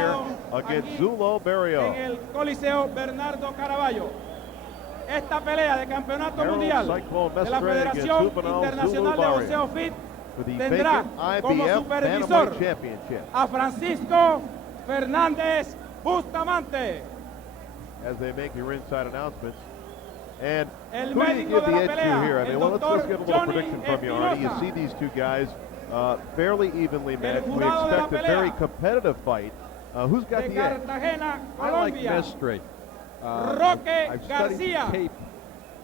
here against Julio Berrio. En el Coliseo Bernardo Caraballo. Esta pelea de campeonato mundial de la Federación Internacional de Boxeo FIT tendrá como supervisor a Francisco Fernández Bustamante. As they make your inside announcements. And el who do you give the edge to here? I mean, well, let's get a little Johnny prediction from you, Arnie. You see these two guys fairly evenly matched. We expect a very competitive fight. Who's got the edge? I like Mestre. I've studied the tape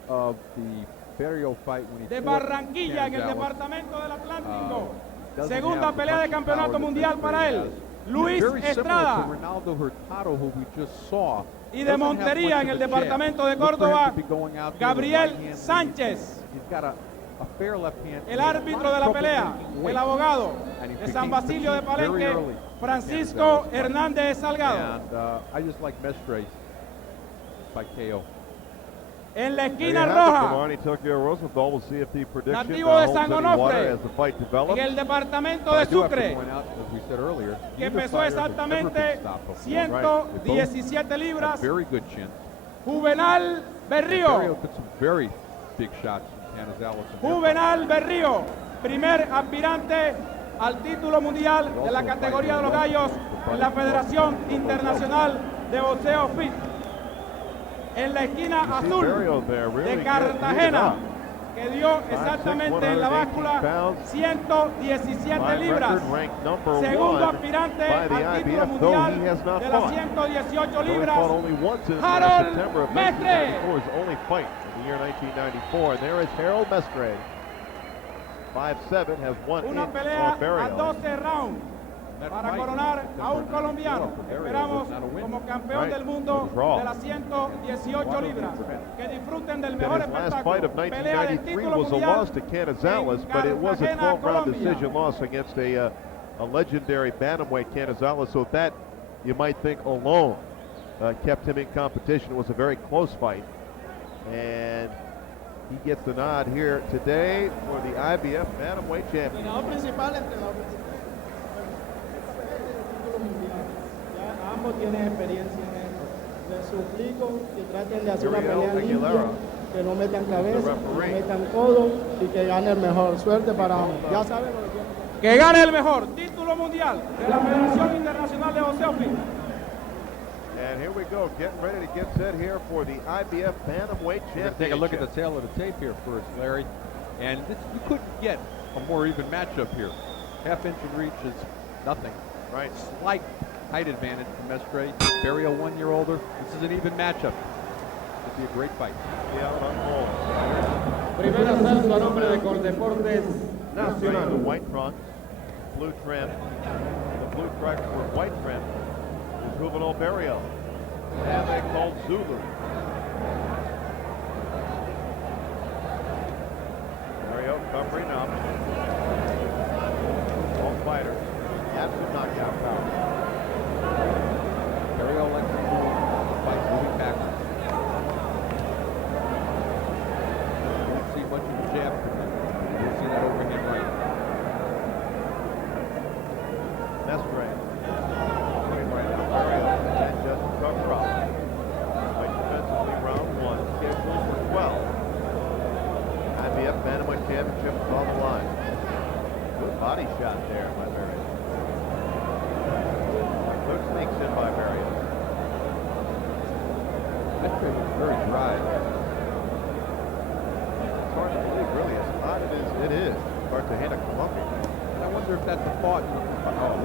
of the Barrio fight when he de Barranquilla en el departamento del Atlántico. Segunda pelea de campeonato mundial para él. Luis Estrada. Y de Montería en el departamento de Córdoba, Gabriel Sánchez. El árbitro de la pelea, el abogado de San Basilio de Palenque, Francisco Hernández Salgado. En la esquina roja, nativo de San Onofre, en el departamento de Sucre, que pesó exactamente 117 libras, Juvenal Berrio. Juvenal Berrio, primer aspirante al título mundial de la categoría de los gallos en la Federación Internacional de Boxeo FIT. En la esquina azul de Cartagena, que dio exactamente en la báscula 117 libras. Segundo aspirante al título mundial de las 118 libras, Harold Mestre. Una pelea a 12 rounds para coronar a un colombiano. Esperamos como campeón del mundo de las 118 libras. Que disfruten del mejor espectáculo. Pelea de título mundial Gonzalez, but it was a 12-round decision loss against a legendary bantamweight Gonzalez. So that, you might think, alone kept him in competition. It was a very close fight. And he gets the nod here today for the IBF Bantamweight Championship. Ambos tienen experiencia en esto. Les suplico que traten de hacer una pelea limpia, que no metan cabeza, que no metan codo y que gane el mejor. Suerte para ambos. Ya saben lo que tienen. Que gane el mejor título mundial de la Federación Internacional de Boxeo FIT. And here we go, getting ready to get set here for the IBF Bantamweight Championship. Take a look at the tail of the tape here first, Larry. And this, you couldn't get a more even matchup here. Half-inch in reach is nothing. Right. Slight height advantage for Mestre. Barrio 1 year older. This is an even matchup. It'd be a great fight. Primer asalto a nombre de Coldeportes Nacional. The white trunks, blue trim. The blue trunks with white trim is Juvenal Berrio. And they called Zulu. Berrio covering up. Both fighters have some knockout power. Barrio likes to fight moving backwards. You won't see much of the jab from him. You'll see that overhand right. Mestre. Coming right out Barrio. And just cover up. Fight defensively round 1. Scheduled for 12. IBF Bantamweight Championship is on the line. Good body shot there by Barrio. Good sneaks in by Barrio. That trip is very dry. It's hard to believe, really, as hot it is. Cartagena, Colombia. And I wonder if that's a thought.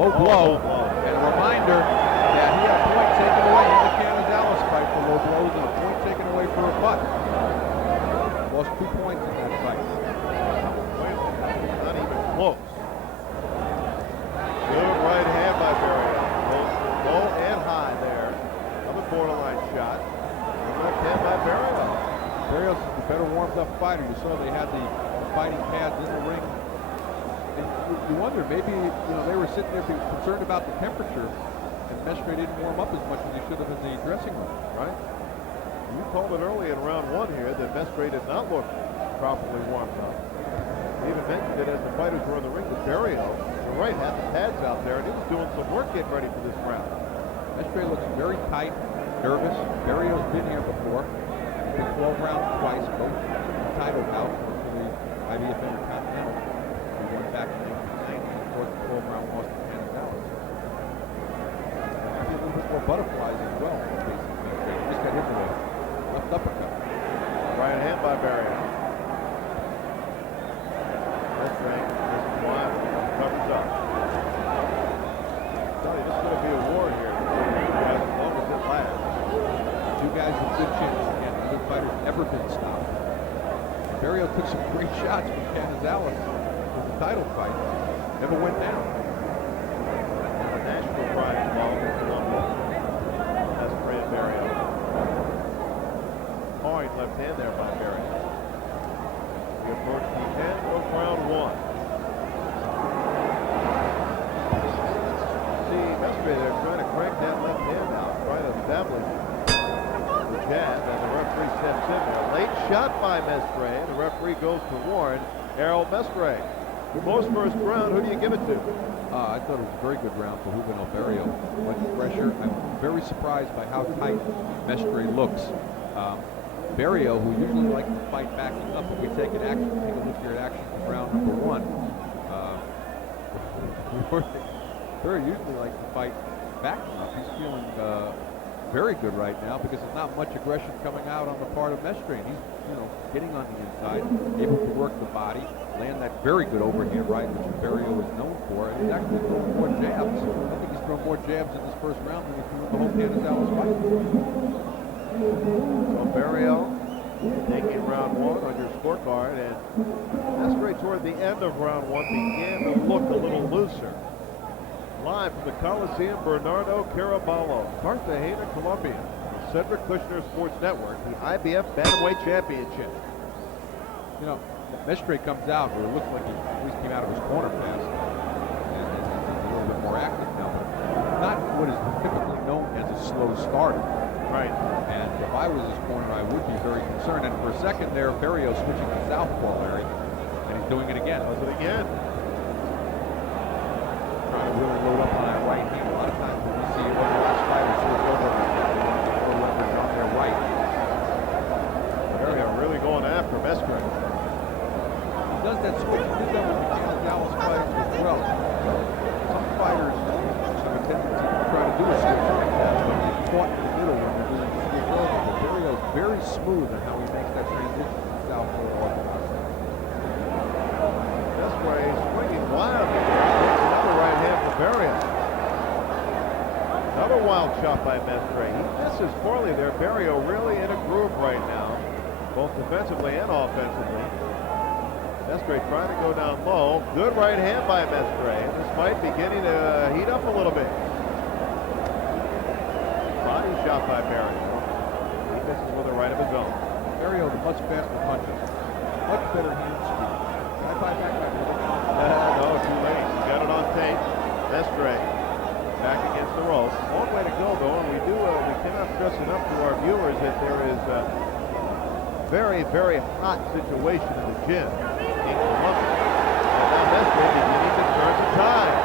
Low blow. And a reminder that he had a point taken away in the Gonzalez fight for low blows and a point taken away for a butt. Lost 2 points in that fight. Not even close. Good right hand by Barrio. Low and high there. Another borderline shot. Left hand by Barrio. Barrio's the better warmed up fighter. You saw they had the fighting pads in the ring. And you wonder, maybe they were sitting there being concerned about the temperature, and Mestre didn't warm up as much as he should have in the dressing room. Right? You called it early in round 1 here that Mestre did not look properly warmed up. He even mentioned it as the fighters were in the ring with Barrio. You're right, had the pads out there, and he was doing some work getting ready for this round. Mestre looks very tight, nervous. Berrio's been here before. He's been 12 rounds twice, both title bouts for the IBF Intercontinental. He won back in 1990, of course, the 12-round loss to Gonzalez. Maybe a little bit more butterflies as well. He just got hit with a left uppercut. Right hand by Barrio. Mestre is quiet, covers up. Tell you, this is going to be a war here. As long as it lasts. Two guys with good chins. Again, neither fighter's ever been stopped. Barrio took some great shots from Gonzalez in the title fight. Never went down. National pride involved in Columbus. That's Fred Barrio. Hard left hand there by Barrio. We approach the end of round one. See Mestre there trying to crank that left hand out, trying to establish the jab, and the referee steps in there. Late shot by Mestre. The referee goes to warn Errol Mestre. Close first round. Who do you give it to? I thought it was a very good round for Juvenal Berrio. Much pressure. I'm very surprised by how tight Mestre looks. Barrio, who usually likes to fight backing up, if we take an action, take a look here at action from round number one. Barrio usually likes to fight backing up. He's feeling very good right now because there's not much aggression coming out on the part of Mestre. He's, getting on the inside, able to work the body, land that very good overhand right, which Barrio is known for, and he's actually throwing more jabs. I think he's thrown more jabs in this first round than he threw in the whole Gonzalez fight. So Barrio taking round one on your scorecard, and Mestre toward the end of round one began to look a little looser. Live from the Coliseum Bernardo Caraballo, Cartagena, Colombia. Cedric Kushner Sports Network, the IBF Bantamweight Championship. Mestre comes out, where it looks like he at least came out of his corner fast, and he's a little bit more active now, but not what is typically known as a slow starter. Right. And if I was his corner, I would be very concerned. And for a second there, Barrio switching to southpaw, Larry, and he's doing it again. Does it again. Trying to really load up on that right hand. A lot of times when we see orthodox fighters switch over leverage on their right. Barrio really going after Mestre. He does that switch. He did that with the Gonzalez fighters as well. Some fighters have a tendency to try to do a switch like that, but get caught in the middle when they're doing switch over. But Barrio is very smooth in how he makes that transition from southpaw to orthodox. Mestre is swinging wildly. Takes another right hand for Barrio. Another wild shot by Mestre. He misses poorly there. Barrio really in a groove right now, both defensively and offensively. Mestre trying to go down low. Good right hand by Mestre. This fight beginning to heat up a little bit. Body shot by Barrio. He misses with a right of his own. Barrio, the much faster puncher. Much better hand speed. Can I fight back? No, too late. You got it on tape. Mestre back against the ropes. Long way to go, though, and we cannot stress enough to our viewers that there is a very, very hot situation in the gym in Columbus. And now Mestre beginning to turn the tide.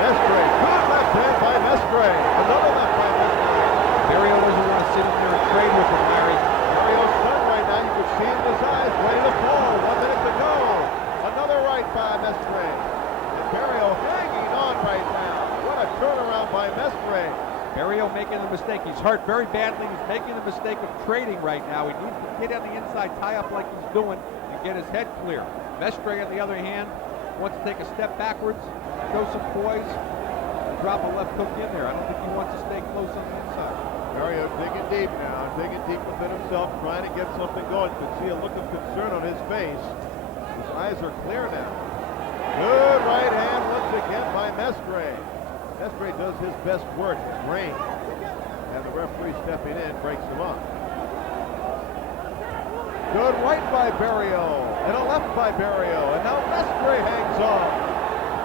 Mestre, good left hand by Mestre. Another left by Mestre. Barrio doesn't want to sit in there and trade with him, Larry. Barrio's stunned right now. You can see it in his eyes, ready to fall. 1 minute to go. Another right by Mestre. And Barrio hanging on right now. What a turnaround by Mestre. Barrio making the mistake. He's hurt very badly. He's making the mistake of trading right now. He needs to get on the inside, tie up like he's doing, and get his head clear. Mestre, on the other hand, wants to take a step backwards, show some poise, and drop a left hook in there. I don't think he wants to stay close on the inside. Barrio digging deep now, digging deep within himself, trying to get something going. You can see a look of concern on his face. His eyes are clear now. Good right hand once again by Mestre. Mestre does his best work at range. And the referee stepping in breaks him up. Good right by Barrio, and a left by Barrio, and now Mestre hangs on.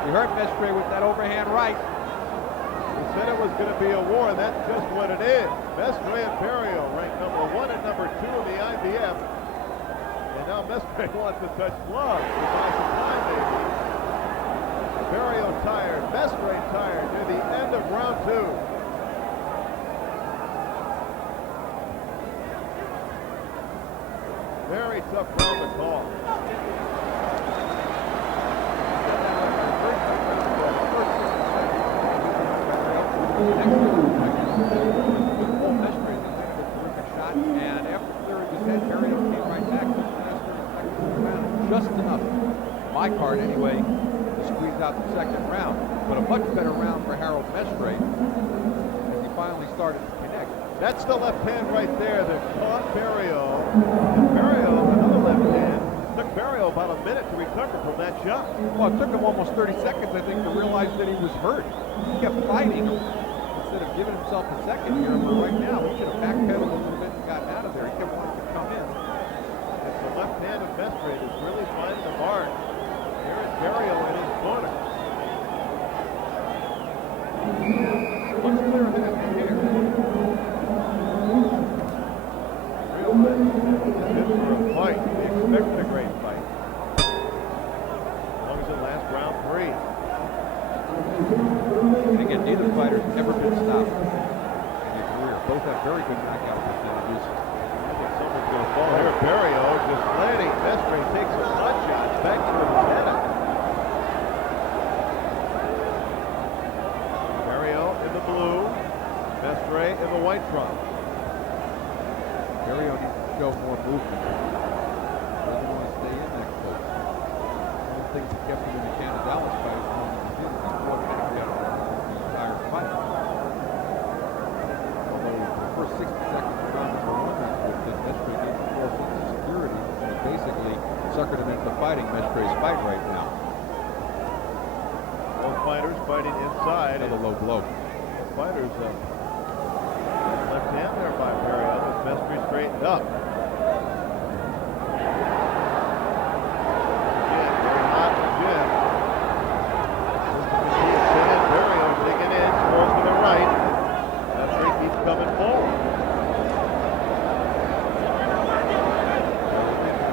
We heard Mestre with that overhand right. We said it was going to be a war, and that's just what it is. Mestre and Barrio ranked number 1 and number 2 in the IBF. And now Mestre wants to touch gloves to buy some time, maybe. Barrio tired, Mestre tired near the end of round 2. very tough round to call. Mestre landed a terrific shot, and after clearing his head, Berrio came right back to just enough, my card anyway, to squeeze out the second round. But a much better round for Harold Mestre as he finally started to connect. That's the left hand right there that caught Barrio. And Barrio, another left hand, took Barrio about a minute to recover from that shot. Well, it took him almost 30 seconds, I think, to realize that he was hurt. He kept fighting instead of giving himself a second here. But right now, he should have backpedaled a little bit and gotten out of there. He kept wanting to come in. It's the left hand of Mestre that's really finding the mark. Here is Barrio in his corner. Much clearer than his here. Good for a fight. We expected a great fight. As long as it lasts round 3. And again, neither fighter's ever been stopped in their career. Both have very good knockout percentages. Someone's going to fall here. Barrio just landing. Mestre takes a pot shot back to the antenna. Barrio in the blue. Mestre in the white trunk. Barrio needs to show more movement. Doesn't want to stay in that close. One of the things that kept him in the Gonzalez fight as long as he did is he fought Mestre out of the entire fight. Although the first 60 seconds of round number 1 that Mestre gave him 4 points of security, and basically suckered him into fighting Mestre's fight right now. Both fighters fighting inside. Another low blow. Both fighters left hand there by Barrio as Mestre straightened up. Again, very hot again. Barrio digging in, scores to the right. Mestre keeps coming forward.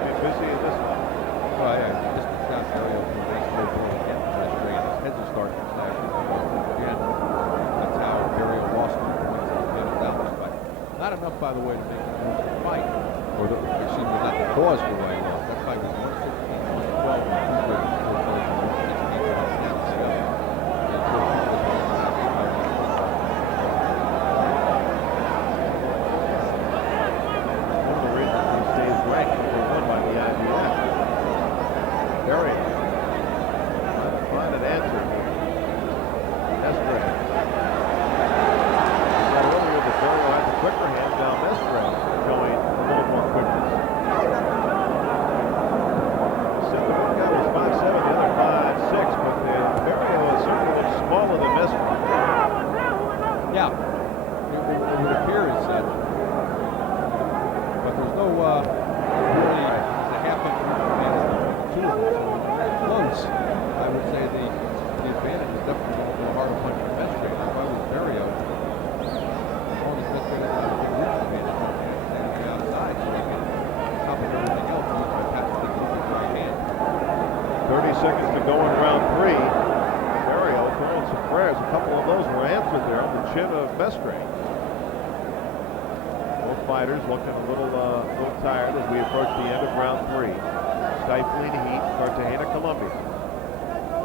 Be busy in this one. Well, yeah, just a shot Barrio from a nice low blow again from Mestre, and his heads are starting to flash again. That's how Barrio lost 1 point in the Gonzalez fight. Not enough, by the way, to make him lose the fight, or excuse me, not the cause for why he lost. That fight was 116, 112, and 116 on snap stuff. One of the reasons he stays ranked #1 by the IBF. Barrio trying to find an answer. Mestre. Earlier that Barrio had the quicker hands, now Mestre showing a little more quickness. Said the one guy was 5'7", the other 5'6", but Barrio is certainly much smaller than Mestre. Yeah, it would appear as such. But there's no really a half-inch advantage between the two of them. So when they're close, I would say the advantage is definitely going to go hard punch for Mestre. If I was Berrio, as long as Mestre doesn't have a big reach advantage on the outside, so he can top of everything else use my patent stick with his right hand. 30 seconds to go in round 3. Barrio throwing some prayers. A couple of those were answered there on the chin of Mestre. Both fighters looking a little tired as we approach the end of round 3. Stifling heat, Cartagena, Colombia.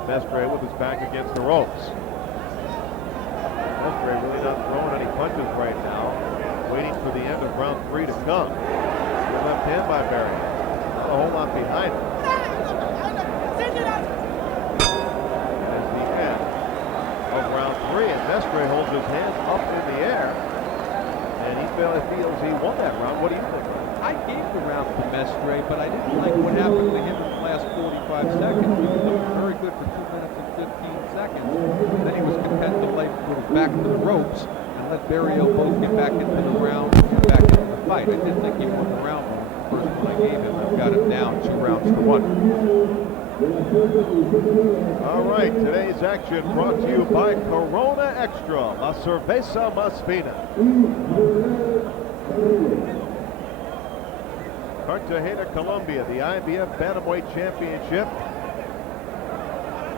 Mestre with his back against the ropes. Mestre really not throwing any punches right now. Waiting for the end of round 3 to come. Good left hand by Barrio. Not a whole lot behind him. As the end of round 3, and Mestre holds his hands up in the air, and he feels he won that round. What do you think? I gave the round to Mestre, but I didn't like what happened to him in the last 45 seconds. He was looking very good for 2 minutes and 15 seconds. Then he was content to lay with his back to the ropes and let Barrio both get back into the round and get back into the fight. I didn't think he won the round one. The first one I gave him, I've got him down 2 rounds to 1. All right, today's action brought to you by Corona Extra, La Cerveza Más Fina. Cartagena, Colombia, the IBF Bantamweight Championship.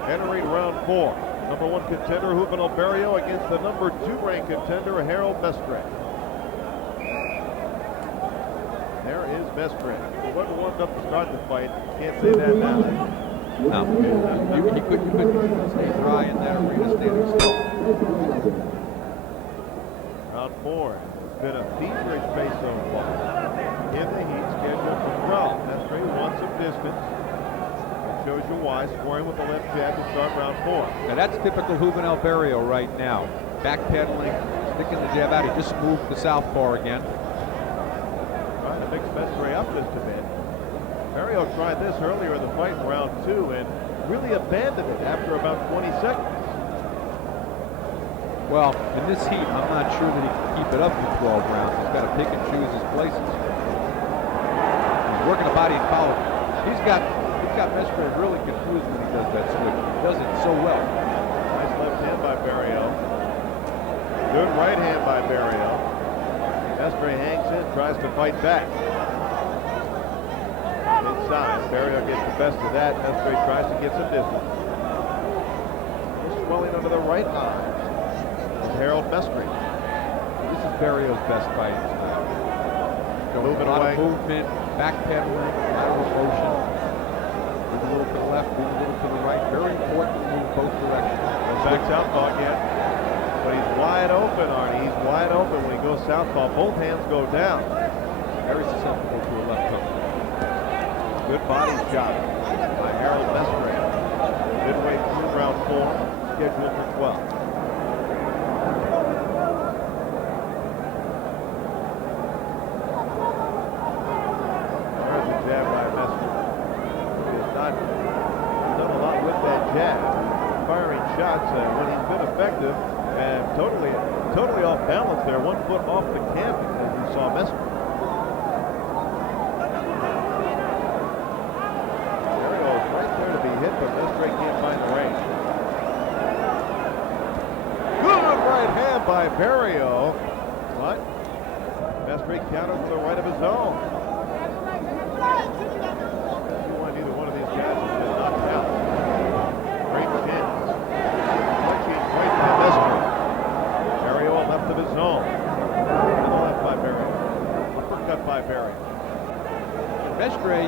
Entering round 4. Number 1 contender Juvenal Berrio against the number 2 ranked contender Harold Mestre. There is Mestre. He wasn't warmed up to start the fight. Can't say that now. No, you couldn't stay dry in that arena standing still. Round 4. It's been a feverish pace so far. In the heat, scheduled for 12. Mestre wants some distance. It shows you why. Scoring with the left jab to start round 4. Now that's typical Juvenal Berrio right now. Backpedaling, sticking the jab out. He just moved the southpaw again. Trying to mix Mestre up just a bit. Barrio tried this earlier in the fight in round 2 and really abandoned it after about 20 seconds. Well, in this heat, I'm not sure that he can keep it up for 12 rounds. He's got to pick and choose his places. He's working the body and follow. He's got Mestre really confused when he does that switch. He does it so well. Nice left hand by Barrio. Good right hand by Barrio. Mestre hangs in, tries to fight back. Inside, Barrio gets the best of that. Mestre tries to get some distance. Swelling under the right eye. Harold Mestre. This is Barrio's best fighting style. Moving a lot away. of movement, backpedaling, lateral motion. Move a little to the left, move a little to the right. Very important to move both directions. Goes back southpaw again. But he's wide open, Arnie. He's wide open when he goes southpaw. Both hands go down. Very susceptible to a left hook. Good body shot by Harold Mestre. Midway through round 4, scheduled for 12. Jab by Mestre. He's done a lot with that jab. Firing shots when he's been effective and totally off balance there. 1 foot off the canvas as we saw Mestre. Barrio's right there to be hit, but Mestre can't find the range. Good right hand by Barrio, but Mestre counters to the right of his own. Neither one of these guys has been knocked out. Great chance. Punching right by Mestre. Barrio left of his own. To the left by Barrio. Uppercut by Barrio. Mestre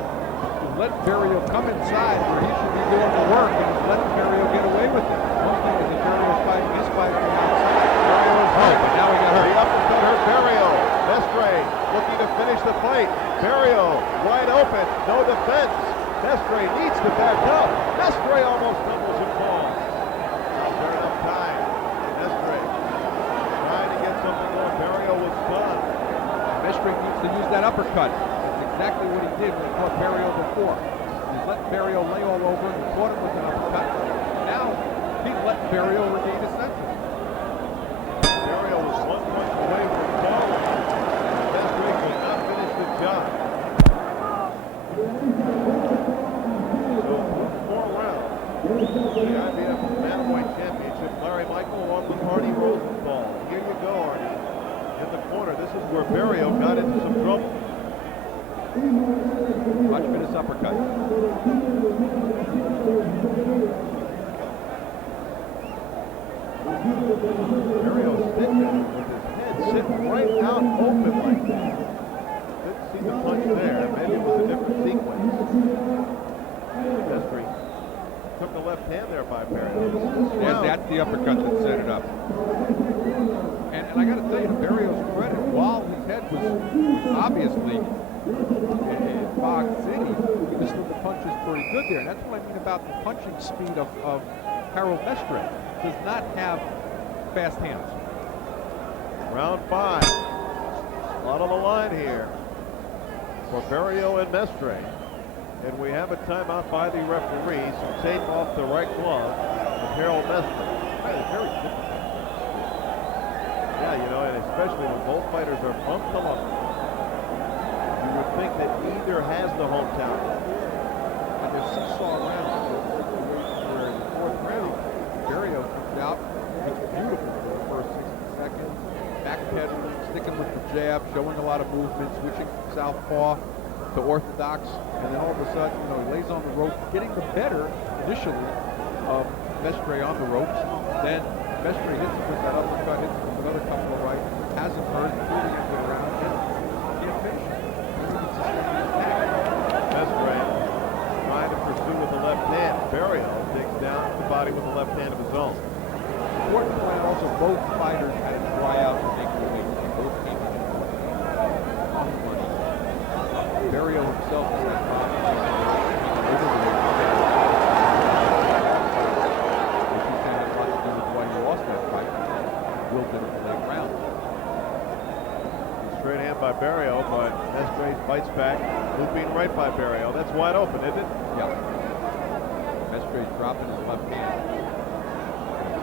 let Barrio come inside where he should be doing the work and let Barrio get away with it. One thing is that Barrio's fighting his fight from outside. Barrio is hurt, but now he got hurt. The uppercut hurt Barrio. Mestre looking to finish the fight. Barrio wide open, no defense. Mestre needs to back up. Mestre almost stumbles and falls. Not enough time. Mestre trying to get something going. Barrio was stunned. Mestre needs to use that uppercut. That's exactly what he did when he caught Barrio before. He's let Barrio lay all over him and caught him with an uppercut. Now he's letting Barrio regain his senses. Barrio was 1 punch away from falling. Mestre could not finish the job. So 4 rounds. The IBF Bantamweight Championship. Larry Michael along with Arnie Rosenthal. Here you go, Arnie. In the corner. This is where Barrio got into some trouble. Watch for this uppercut. Barrio sitting with his head sitting right out open like that. Didn't see the punch there. Maybe it was a different sequence. Mestre took the left hand there by Barrio. Yeah, that's the uppercut that set it up. And I got to tell you, to Barrio's credit, while his head was obviously in Fog City, he just threw the punches pretty good there. And that's what I mean about the punching speed of Harold Mestre. Does not have fast hands. Round 5. A lot on the line here for Barrio and Mestre. And we have a timeout by the referee. Some tape off the right glove of Harold Mestre. Very difficult. Yeah, you know, and especially when both fighters are from Columbus. You would think that either has the hometown. And there's seesaw rounds where in the 4th round, Barrio comes out, looks beautiful for the first 60 seconds, backpedaling, sticking with the jab, showing a lot of movement, switching from southpaw to orthodox, and then all of a sudden, you know, he lays on the rope, getting the better initially of Mestre on the ropes. Then Mestre hits him with that uppercut, hits him with another couple of rights, hasn't hurt until the end of the round, and can't finish it. He needs to sustain the attack. body with the left hand of his own. Important point also, both fighters had to dry out and make the weight. They both came in money. Berrio himself has had problems. Which he said had a lot to do with why he lost that fight. Will did it in the late round. Straight hand by Barrio, but Mestre fights back. Looping right by Barrio. That's wide open, isn't it? Yeah. Mestre's dropping his left hand.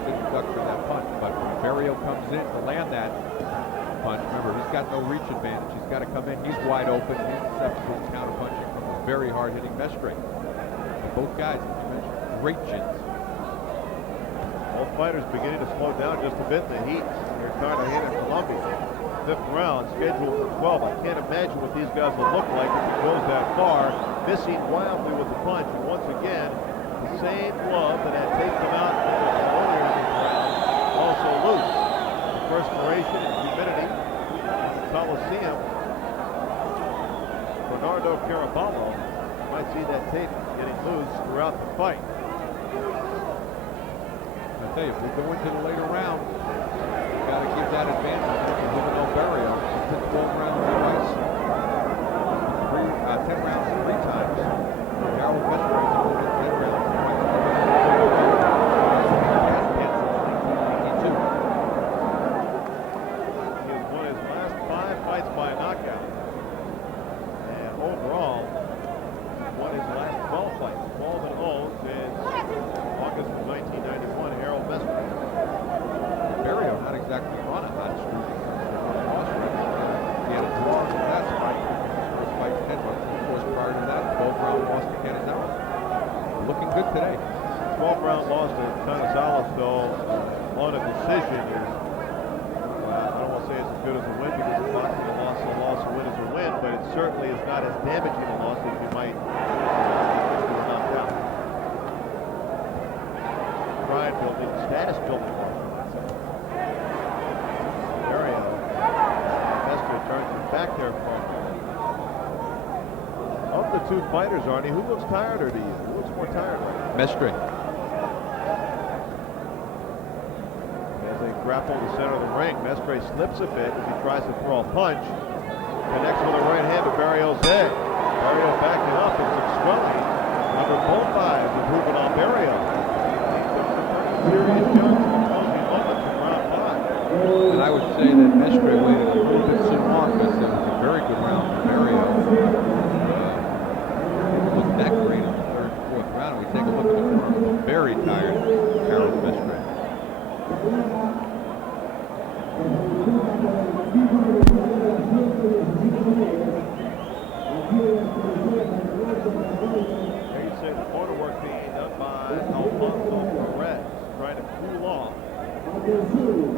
Didn't duck for that punch, but when Barrio comes in to land that punch, remember, he's got no reach advantage. He's got to come in. He's wide open. He's susceptible to counter punching from a very hard-hitting Mestre. Both guys, as you mentioned, great chins. Both fighters beginning to slow down just a bit in the heat. They're trying to hit in Colombia. Fifth round, scheduled for 12. I can't imagine what these guys will look like if it goes that far. Missing wildly with the punch. And once again, the same glove that had taped them out earlier in the round, also loose. The perspiration and humidity in the Coliseum. Bernardo Caraballo might see that tape getting loose throughout the fight. I tell you, if we go into the later round, we've got to give that advantage to Juvenal Berrio. He's been 12 rounds twice. 10 rounds 3 times. Harold Mestre has been 10 rounds twice. He has won his last 5 fights by knockout. And overall, won his last 12 fights. 12-0 since August of 1991, Harold Mestre. Berrio not exactly on a hot streak. He had a draw in the last fight. His first fight 10 months. Of course, prior to that, 12-round loss to Canizales. Looking good today. 12-round loss to Gonzalez, though, on a decision is, I don't want to say it's as good as a win because in boxing a loss, a win is a win, but it certainly is not as damaging a loss as you might knocked out. Pride building, status building. Barrio. Mestre turns it back there for a moment. Of the two fighters, Arnie, who looks tireder to you? Who looks more tired right now? Mestre. As they grapple the center of the ring, Mestre slips a bit as he tries to throw a punch. Connects with a right hand to Barrio's head. Barrio backing up and some swelling. Number 5 of Juvenal Berrio. Serious jumps in the closing moments of round 5. And I would say that Mestre waited a little bit too long because it was a very good round for Berrio. Didn't look that great in the 3rd and 4th round. We take a look at the corner. Very tired, Harold Mestre. There you say the corner work being done by Alfonso Perez, trying to cool off.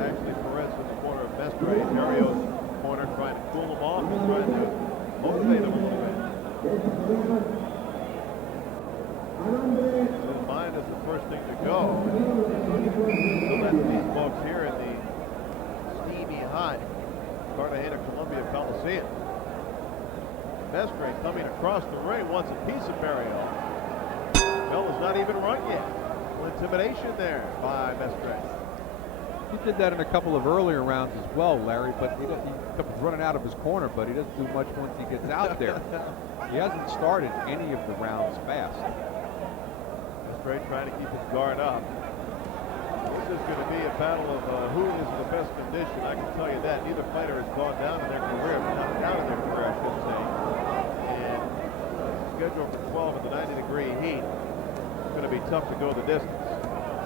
Actually, Perez in the corner of Mestre. Berrio's corner trying to cool him off and trying to motivate him a little bit. His mind is the first thing to go. So that's these folks here in the steamy hot Cartagena, Colombia Coliseum. Mestre coming across the ring wants a piece of Barrio. Bell has not even run yet. Intimidation there by Mestre. He did that in a couple of earlier rounds as well, Larry, but he kept running out of his corner, but he doesn't do much once he gets out there. He hasn't started any of the rounds fast. Mestre trying to keep his guard up. This is going to be a battle of who is in the best condition. I can tell you that. Neither fighter has gone down in their career, not down in their career, I should say. And scheduled for 12 in the 90-degree heat. It's going to be tough to go the distance,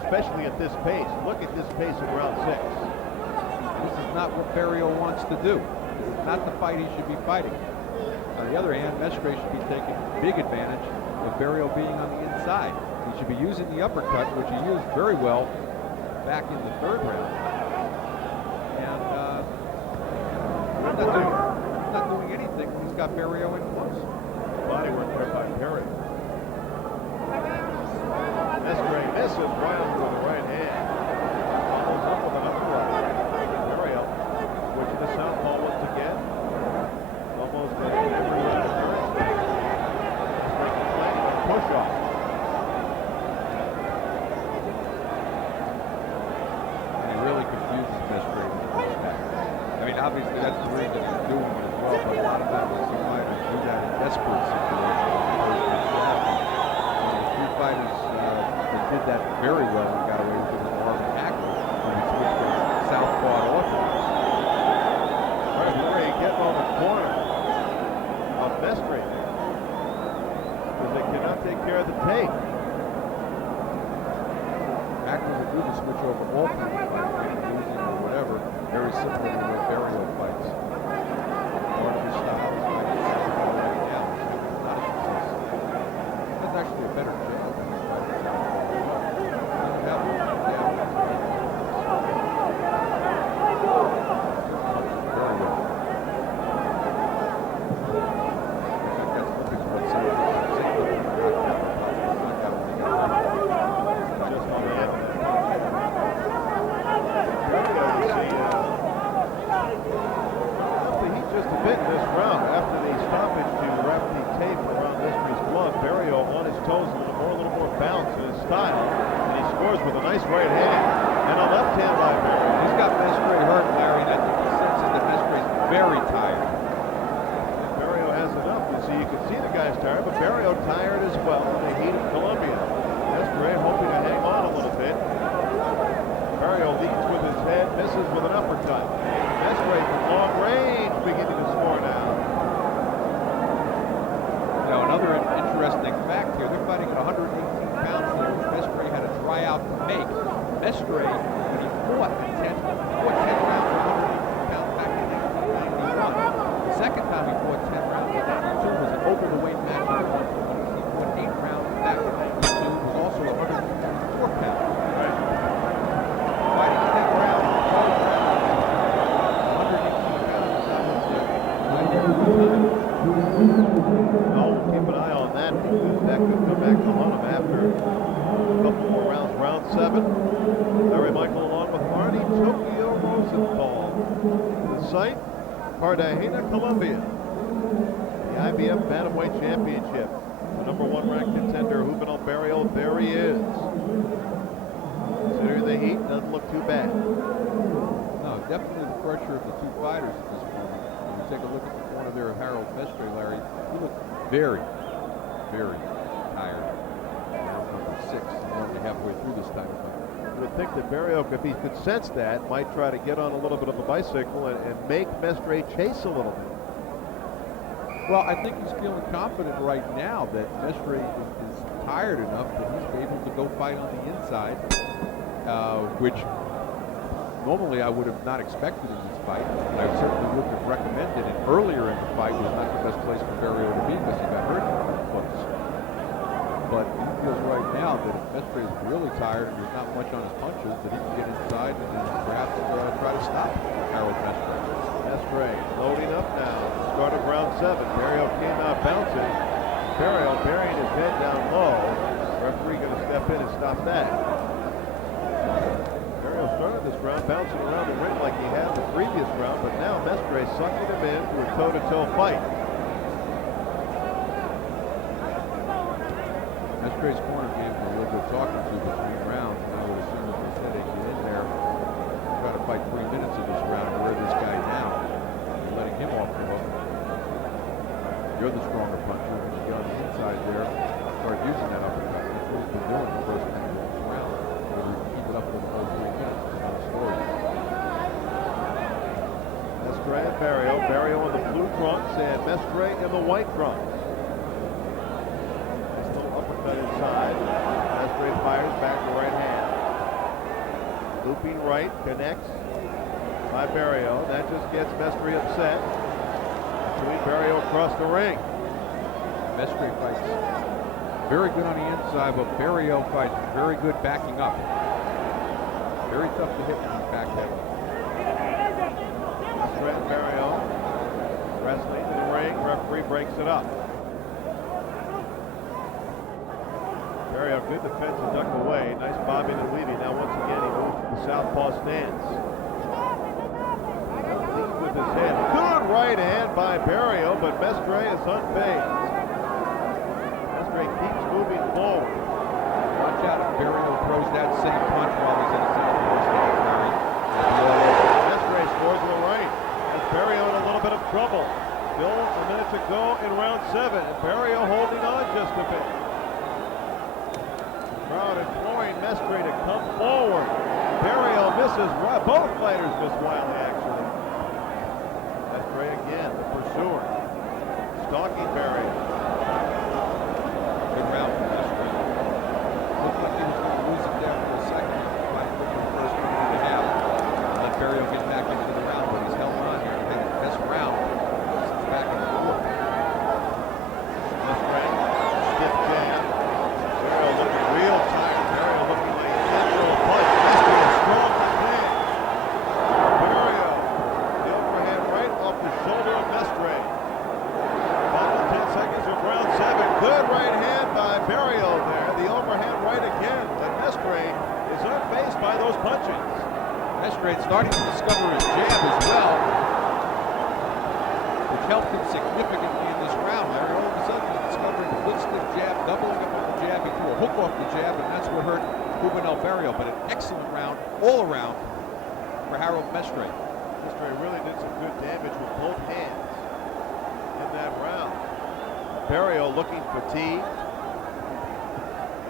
especially at this pace. Look at this pace in round 6. This is not what Berrio wants to do. This is not the fight he should be fighting. On the other hand, Mestre should be taking big advantage of Berrio being on the inside. He should be using the uppercut, which he used very well back in the 3rd round. And he's not doing anything. He's got Berrio in close. Body work there by Perry. Mestre misses Brown with the right hand. Follows up with another right. Berrio switching to southpaw once again. Almost every round. Push off. obviously that's the reason he's doing it as well, but a lot of times you see fighters do that in desperate situations. The two fighters that did that very well and got away with it was Arm and Hackler when he switched to southpaw orthodox. Referee getting on the corner of Mestre because they cannot take care of the tape. Hackler would do the switch over alternate or whatever, very similar to the way Berrio fights. Part of his style is like right now. It's not a success. That's actually a better jab than his fight. Just a bit in this round after the stoppage to wrap the tape around Mestre's glove. Berrio on his toes, a little more bounce in his style, and he scores with a nice right hand and a left hand by Berrio. He's got Mestre hurt, Larry, and I think he senses that Mestre is very tired. And Berrio has enough. You can see the guy's tired, but Berrio tired as well in the heat of Colombia. Mestre hoping to hang on a little bit. Berrio leads with his head, misses with an uppercut. Mestre from long range beginning to score now. Now, another interesting fact here, they're fighting at 118 pounds here, which Mestre had a tryout to make. Mestre, when he fought 10 rounds at 118 pounds back in 1991. The second time he fought 10 rounds at 92 was an over-the-weight match at 120. He fought 8 rounds back in 92, was also 154 pounds. Fighting 10 rounds, 12 rounds. We'll keep an eye on that because that could come back to haunt him after a couple more rounds. Round 7. Larry Michael along with Marty Tokyo Rosenthal. The site, Cartagena, Colombia. The IBF Bantamweight Championship. The #1 ranked contender, Juvenal Berrio. There he is. Considering the heat, doesn't look too bad. No, definitely the pressure of the two fighters at this point. When you take a look at the corner there of Harold Mestre, Larry, he looked very, very tired. Round number 6, and only halfway through this time. You would think that Berrio, if he could sense that, might try to get on a little bit of a bicycle and make Mestre chase a little bit. Well, I think he's feeling confident right now that Mestre is tired enough that he's able to go fight on the inside, which normally I would have not expected in this fight. I certainly wouldn't have recommended it. Earlier in the fight was not the best place for Berrio to be because he got hurt in the place. But he feels right now that if Mestre is really tired and there's not much on his punches, that he can get inside and then perhaps try to stop Harold Mestre. Mestre loading up now. Start of round 7. Berrio came out bouncing. Berrio burying his head down low. Referee going to step in and stop that. Berrio started this round bouncing around the ring like he had the previous round, but now Mestre sucking him in to a toe-to-toe fight. Mestre's corner gave him a little bit talking to between rounds, and I would assume if he said they get in there, try to fight 3 minutes of this round, and wear this guy down, and letting him off the hook. You're the stronger puncher. When you get on the inside there, start using that uppercut. That's what he's been doing the first time of this round. Whether he can keep it up for the whole 3 minutes is another story. Mestre and Berrio. Berrio in the blue trunks and Mestre in the white trunks. Nice little uppercut inside. Mestre fires back the right hand. Looping right, connects by Berrio. That just gets Mestre upset. Between Berrio across the ring. Mestre fights very good on the inside, but Berrio fights very good backing up. Very tough to hit when he's back heavy. Mestre and Berrio wrestling in the ring. Referee breaks it up. Berrio, good defensive duck away. Nice bobbing and weaving. Now once again he moves to the southpaw stance. Lead with his head. Good right hand by Berrio, but Mestre is unfazed. Mestre keeps moving forward. Watch out if Berrio throws that same punch while he's in a southpaw stance, Larry. Mestre scores with a right. As trouble. Still a minute to go in round 7. Berrio holding on just a bit. Crowd imploring Mestre to come forward. Berrio misses. Both fighters miss wildly, actually. Mestre again, the pursuer. Stalking Berrio. Good round for Mestre. Looked like he was going to lose it there for a second. Trying to put the first 1.5. Let Berrio get back into the round, but he's held on here and had his best round since back in the 4th. Mestre, stiff jab. Berrio looking real tired. Berrio looking like a natural punch. Mestre a strong command. Berrio, the overhand right off the shoulder of Mestre. Final 10 seconds of round 7. Good right hand by Berrio there. The overhand right again. But Mestre is unfazed by those punches. Mestre starting to discover his jab as well, which helped him significantly in this round. Larry, all of a sudden he's discovering a good stiff jab, doubling up on the jab. He threw a hook off the jab, and that's what hurt Juvenal Berrio. But an excellent round all around for Harold Mestre. Mestre really did some good damage with both hands in that round. Barrio looking fatigued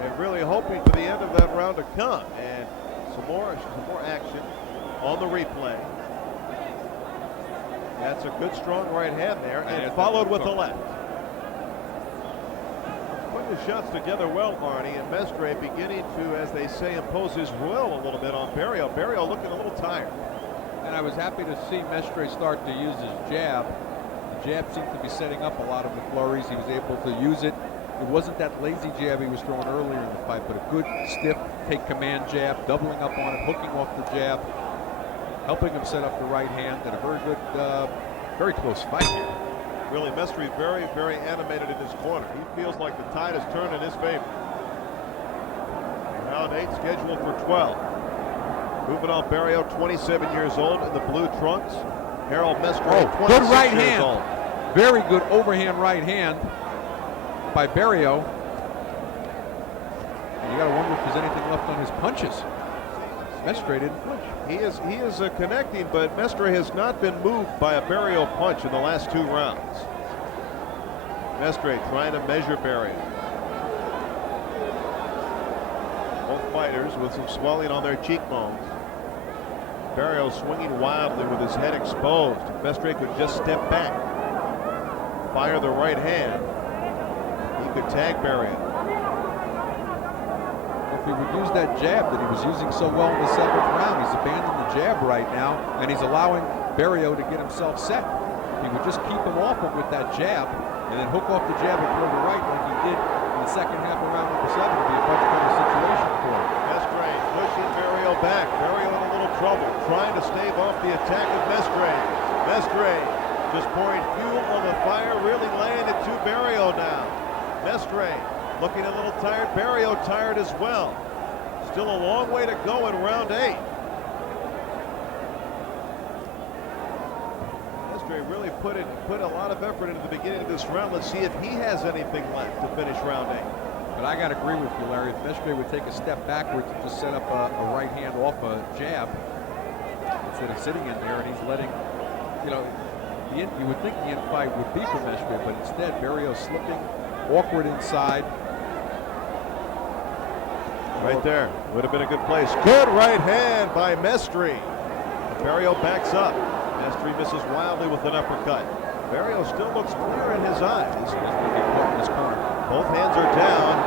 and really hoping for the end of that round to come. And some more action on the replay. That's a good strong right hand there, and followed with the left. Putting the shots together well, Barney, and Mestre beginning to, as they say, impose his will a little bit on Barrio. Barrio looking a little tired. And I was happy to see Mestre start to use his jab. The jab seemed to be setting up a lot of the flurries. He was able to use it. It wasn't that lazy jab he was throwing earlier in the fight, but a good, stiff, take command jab, doubling up on it, hooking off the jab, helping him set up the right hand. And a very good, very close fight here. Really, Mestre very, very animated in his corner. He feels like the tide has turned in his favor. Round 8 scheduled for 12. Juvenal Berrio, 27 years old, in the blue trunks. Harold Mestre, 26 good right years hand. old. Very good overhand right hand by Berrio. And you got to wonder if there's anything left on his punches. Mestre didn't punch. He is connecting, but Mestre has not been moved by a Berrio punch in the last 2 rounds. Mestre trying to measure Berrio. Both fighters with some swelling on their cheekbones. Berrio swinging wildly with his head exposed. Mestre could just step back, fire the right hand. He could tag Berrio. If he would use that jab that he was using so well in the 7th round, he's abandoned the jab right now, and he's allowing Berrio to get himself set. If he would just keep him off him with that jab, and then hook off the jab and throw the right like he did in the 2nd half of round number 7, it would be a much better situation for him. Mestre pushing Berrio back. Berrio in a little trouble, trying to stave off the attack of Mestre. Mestre just pouring fuel on the fire, really laying it to Berrio now. Mestre looking a little tired. Berrio tired as well. Still a long way to go in round 8. Mestre really put a lot of effort into the beginning of this round. Let's see if he has anything left to finish round 8. But I got to agree with you, Larry. If Mestre would take a step backwards and just set up a right hand off a jab instead of sitting in there, and he's letting, you would think the end fight would be for Mestre, but instead Berrio slipping awkward inside. Right there, would have been a good place. Good right hand by Mestre. Berrio backs up. Mestre misses wildly with an uppercut. Berrio still looks clear in his eyes. Both hands are down.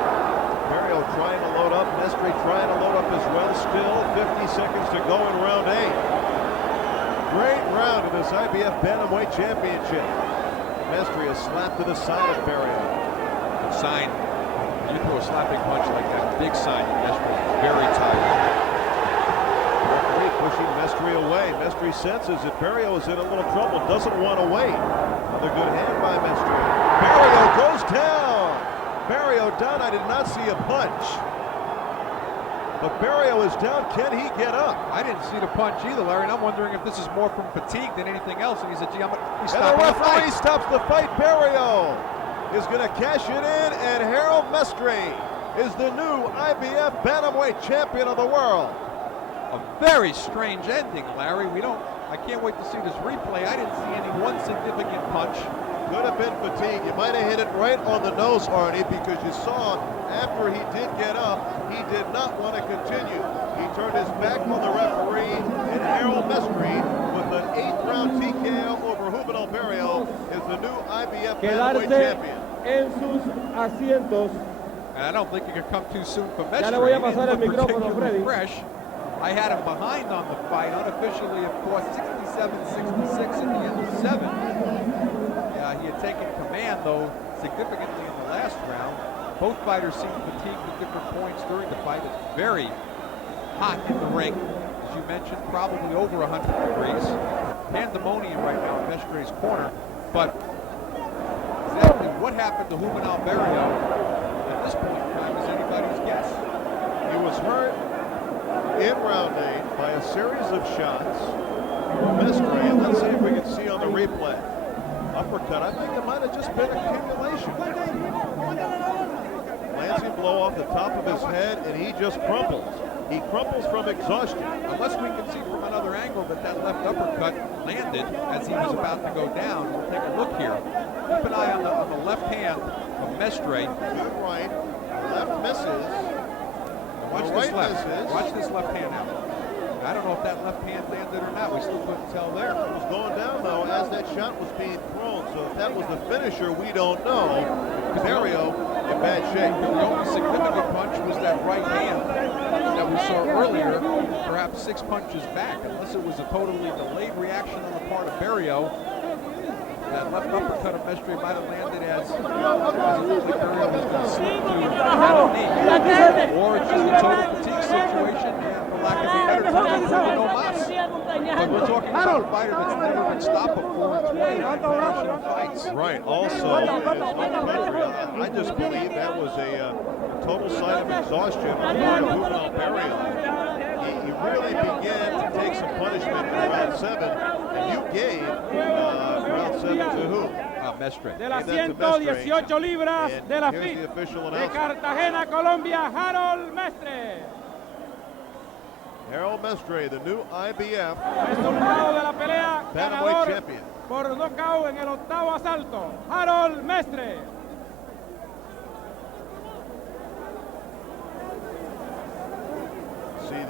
Berrio trying to load up. Mestre trying to load up as well. Still 50 seconds to go in round 8. Great round of this IBF Bantamweight Championship. Mestre a slap to the side of Berrio. Good sign. You throw a slapping punch like that, big sign that Mestre is very tired. Referee pushing Mestre away. Mestre senses that Berrio is in a little trouble, doesn't want to wait. Another good hand by Mestre. Berrio goes down. Berrio down. I did not see a punch. But Berrio is down. Can he get up? I didn't see the punch either, Larry, and I'm wondering if this is more from fatigue than anything else. And he said, gee, and the referee stops the fight. Berrio is going to cash it in, and Harold Mestre is the new IBF Bantamweight Champion of the world. A very strange ending, Larry. We don't I can't wait to see this replay. I didn't see any one significant punch. Could have been fatigue. You might have hit it right on the nose, Arnie, because you saw after he did get up, he did not want to continue. He turned his back on the referee, and Harold Mestre, with an 8th-round TKO over Juvenal Berrio, is the new IBF Bantamweight champion. En sus asientos. And I don't think it could come too soon for Mestre. Ya le voy a He didn't pasar el look micrófono, particularly Freddy. fresh. I had him behind on the fight, unofficially, of course, 67-66 at the end of 7. He had taken command, though, significantly in the last round. Both fighters seemed fatigued at different points during the fight. It's very hot in the ring. As you mentioned, probably over 100 degrees. Pandemonium right now in Mestre's corner. But exactly what happened to Juvenal Berrio at this point in time is anybody's guess. He was hurt in round 8 by a series of shots. Mestre, and let's see if we can see on the replay. Uppercut, I think it might have just been accumulation. Lancing blow off the top of his head, and he just crumples. He crumples from exhaustion. Unless we can see from another angle that left uppercut landed as he was about to go down. We'll take a look here. Keep an eye on the left hand of Mestre. Good right, left misses. Watch this left. Watch this left hand out. I don't know if that left hand landed or not. We still couldn't tell there. It was going down, though, as that shot was being thrown. So if that was the finisher, we don't know. Berrio in bad shape. The only significant punch was that right hand that we saw earlier, perhaps 6 punches back, unless it was a totally delayed reaction on the part of Berrio. That left uppercut of Mestre might have landed as it looks like Berrio has been slipped to have a knee. Or it's just a total fatigue situation, and for lack of a better term, no mas. But we're talking about a fighter that's never been stopped before in 20 professional fights. Right, also, I just believe that was a total sign of exhaustion on the part of Juvenal Berrio. He really began to take some punishment in round 7, and you gave round 7 to who? Mestre. De las 118 libras de la FIT de Cartagena, Colombia, Harold Mestre. Harold Mestre, the new IBF Resultado de la pelea, Bantamweight ganador champion. por nocaut en el 8º asalto, Harold Mestre.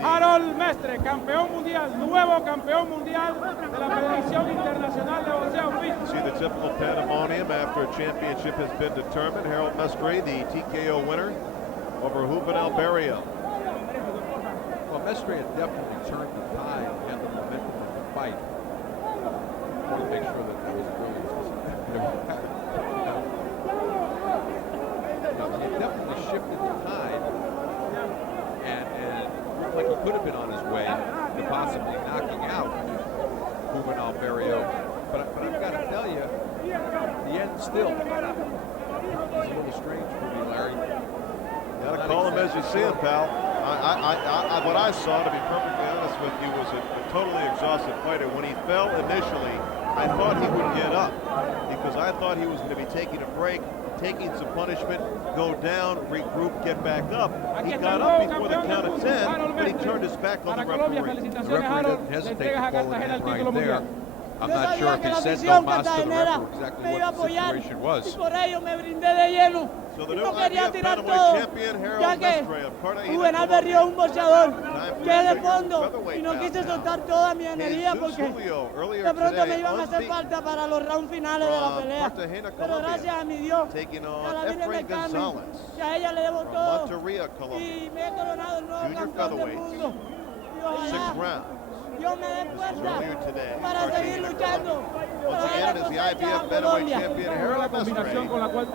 Harold Mestre, campeón mundial, nuevo campeón mundial de la Federación Internacional de Boxeo FIT. See the typical pandemonium after a championship has been determined. Harold Mestre, the TKO winner over Juvenal Berrio. Well, Mestre had definitely turned the tide and had the momentum of the fight. I want to make sure that was really he definitely shifted the tide and looked like he could have been on his way to possibly knocking out Juvenal Berrio. But I've got to tell you, the end still is a little strange for me, Larry. You got to call him as you see him, pal. What I saw, to be perfectly honest with you, was a totally exhausted fighter. When he fell initially, I thought he would get up because I thought he was going to be taking a break, taking some punishment, go down, regroup, get back up. He got up before the count of 10, but he turned his back on the referee. The referee doesn't hesitate to call it in right there. I'm not sure if he said no mas to the referee exactly what the situation was. So the new IBF Bantamweight champion, Harold Mestre of Cartagena, Juvenal Berrio es un boxeador Time que es de for fondo featherweight y no bout quise now. soltar toda mi energía Jesus porque Julio, earlier de pronto me today, iban a hacer unbeaten, falta para los rounds finales de la from pelea. Cartagena, Pero Colombia, gracias a mi Dios, taking a on la Virgen Efrain del Carmen, Gonzalez que a ella le debo from todo Monterrey, Colombia. y me he coronado el nuevo Junior campeón del featherweights. mundo. Y 6 ojalá rounds. Dios me dé fuerza Earlier today, para seguir Cartagena, luchando. Once para again, dar it is the cosechas a IBF Bantamweight Colombia. champion, La Harold combinación con Mestre, la cual